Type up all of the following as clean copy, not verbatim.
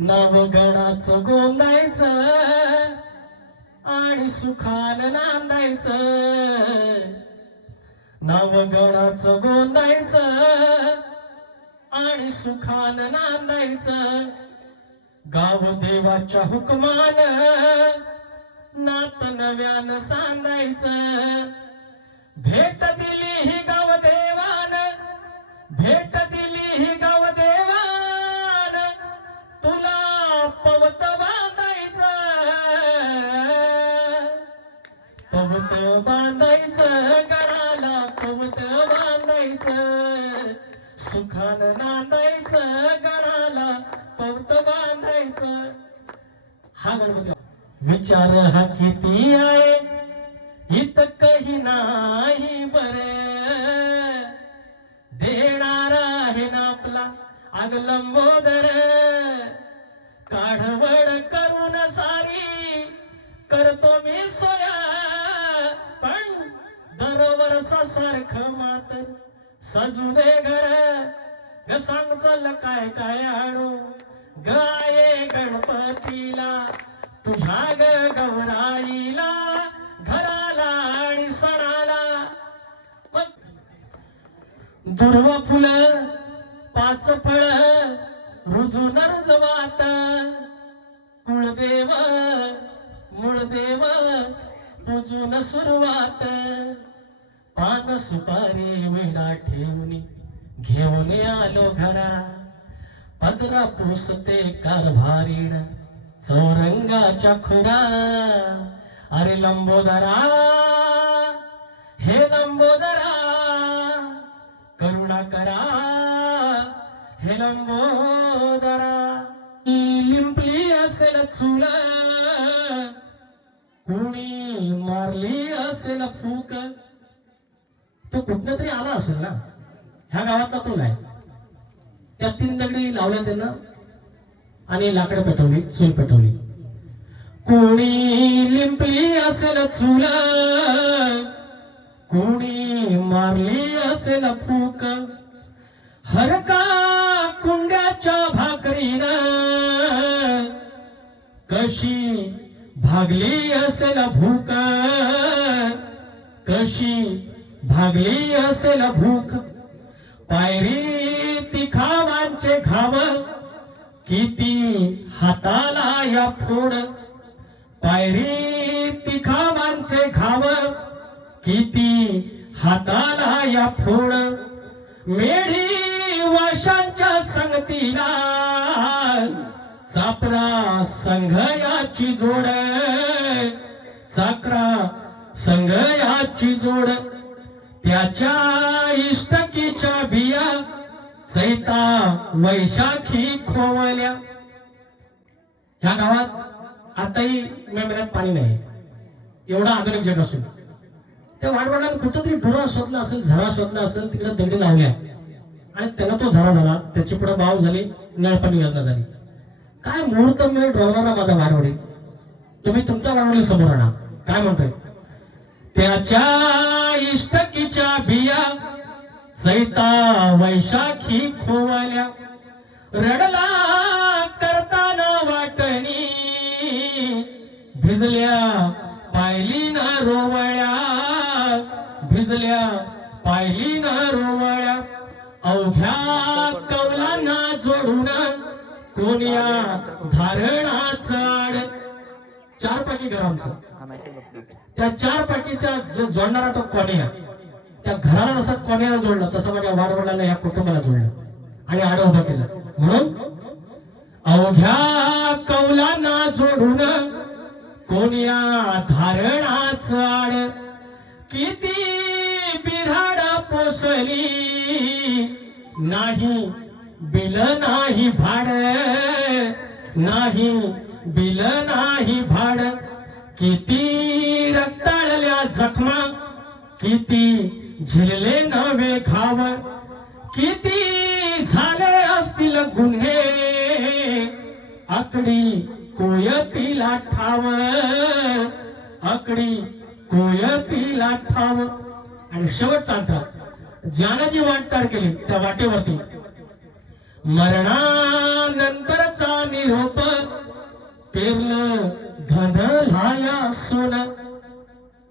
नवगणाचं गोंदायचं आणि सुखान नांदायचं, नवगणाचं गोंदायचं आणि सुखान नांदायचं, गाव देवाच्या हुकमान नात नव्यान सांदायचं, भेट दिली ही गाव देवान, भेट दिली ही गाव देवान, तुला पवत बांधायचं, पवत बांधायचं गळाला, पवत बांधायचं, सुखान नांदायचं गळाला, पवत बांधायचं. हा गणपती विचार हा किती आहे इतकही नाही बरे, देणारा आहे ना आपला अग लंबोदर, काढवड करून सारी करतो मी सोया, पण दरवर्षा सारखं मातर सजू दे घर, ग सांग चल काय काय आणू गाये गणपतीला, तुझ्या ग गौराईला, घराला आणि सणाला. दुर्वा फुलं पाच फळ रुजून रुजवात, कुळदेव मूळदेव पूजून सुरुवात, पान सुपारी विडा ठेवून घेऊन आलो घरा, पदरा पुसते कारभारीण चौरंगाच्या खुरा, अरे लंबोदरा हे लंबोदरा करुणा करा, हे लंबोदरा. लिंपली असेल चूल, कुणी मारली असेल फूक, तो कुठनं तरी आला असेल ना, ह्या गावातला तो नाही. त्या 3 दगडी लावल्या त्यांना आणि लाकडं पेटवली, चूल पेटवली. कोणी लिंपली असेल चूल, कोणी मारली असेल फूक, हरका कुंड्याच्या भाकरीनं कशी भागली असेल भूक, कशी भागली असेल भूक, पायरी तिखावांचे घाव किती हाताला या फोड, पायरी तिखावांचे घाव किती हाताला या फोड, मेढी वाशांच्या संगतीला चापरा संघ याची जोड, चाकरा संघ याची जोड, त्याच्या इष्टकीच्या बिया चैता वैशाखी खोवल्या. ह्या गावात आताही मेमऱ्यात पाणी नाही, एवढा आधुनिक जग असून त्या वाडवडिलांनी कुठंतरी ढोरा शोधला असेल, झरा शोधला असेल, तिकडे दगडी लावल्या आणि त्याला तो झरा झाला, त्याची पुढे बाव झाली, नळपाणी योजना झाली. काय मुहूर्त मिळ ढोरणारा माझा वाडवडील, तुम्ही तुमचा वाडवडील समोर आणा. काय म्हणतोय, त्याच्या इष्टकीच्या बिया चैता वैशाखी खोवल्या, रडला करताना वाटणी भिजल्या पायली न रोवळ्या, भिजल्या पायली न रोवळ्या, अवघ्या कौलांना जोडून कोण्या धारणाचं आड. 4 पैकी घर आमचं, त्या 4 पैकीच्या जो जोडणारा तो कोण्या, त्या घराला जसं कोण्याला जोडलं तसं माझ्या वाडवडिलांना या कुटुंबाला जोडलं आणि आड उभं केलं. म्हणून अवघ्या कौलांना जोडून कोण्या धारणाच आड, किती बिराड पोसली नाही बिल नाही भाड, नाही बिल नाही भाड, किती रक्ताळल्या जखमा, किती झिलले नवे घाव, किती झाले असतील गुन्हे, आकडी कोयतीला ठाव, आकडी कोयतीला ठाव. आणि शेवटचा अंतरा, ज्यानं जी वाट तयार केली त्या वाटेवरती मरणानंतरचा निरोप पेरलं धन लाया सोन,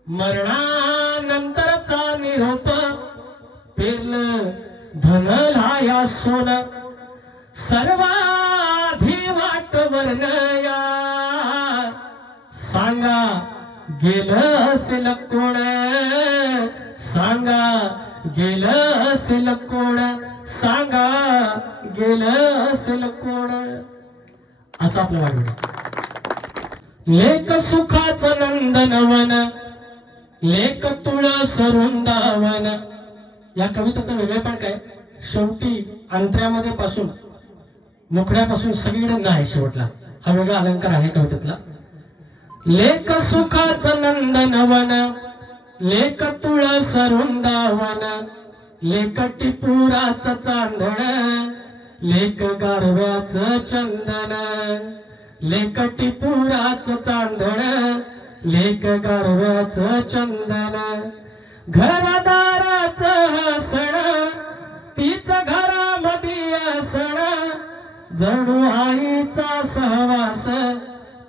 मरणानंतरचा निरोप पेरलं धन लाया सोन, सर्वाधी वाट वर्णया सांगा गेलं असेल कोण, सांगा गेलं असेल कोण, सांगा गेलं असेल कोण. असं आपलं वाटतं. लेक सुखाचं नंदनवन, लेक तुळस वृंदावन. या कवितेचं वेगळेपण काय, शेवटी अंतऱ्यामध्ये पासून मुखड्यापासून सगळीकडे नाही शेवटला, हा वेगळा अलंकार आहे कवितेतला. लेक सुखाचं नंदनवन, लेक तुळस वृंदावन, लेक टिपुराचं चांदण, लेक गारव्याचं चंदन, लेक टिपुराचं चांदण, लेक गारव्याचं चंदन. घरदाराचं हसण, तीच घरामध्ये असण, जणू आईचा सहवास,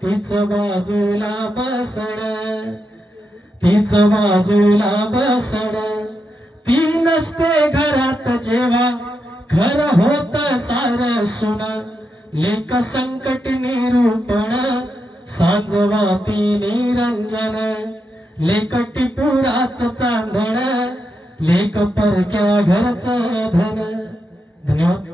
तीच बाजूला बसण, तीच बाजूला बसण. ती नसते घरात जेव्हा घर होत सार सुन, लेक संकट निरूपण, सांजवाती निरंजन, लेक टिपुराचं चांदण, लेक परक्या घरचं धन. धन्यवाद.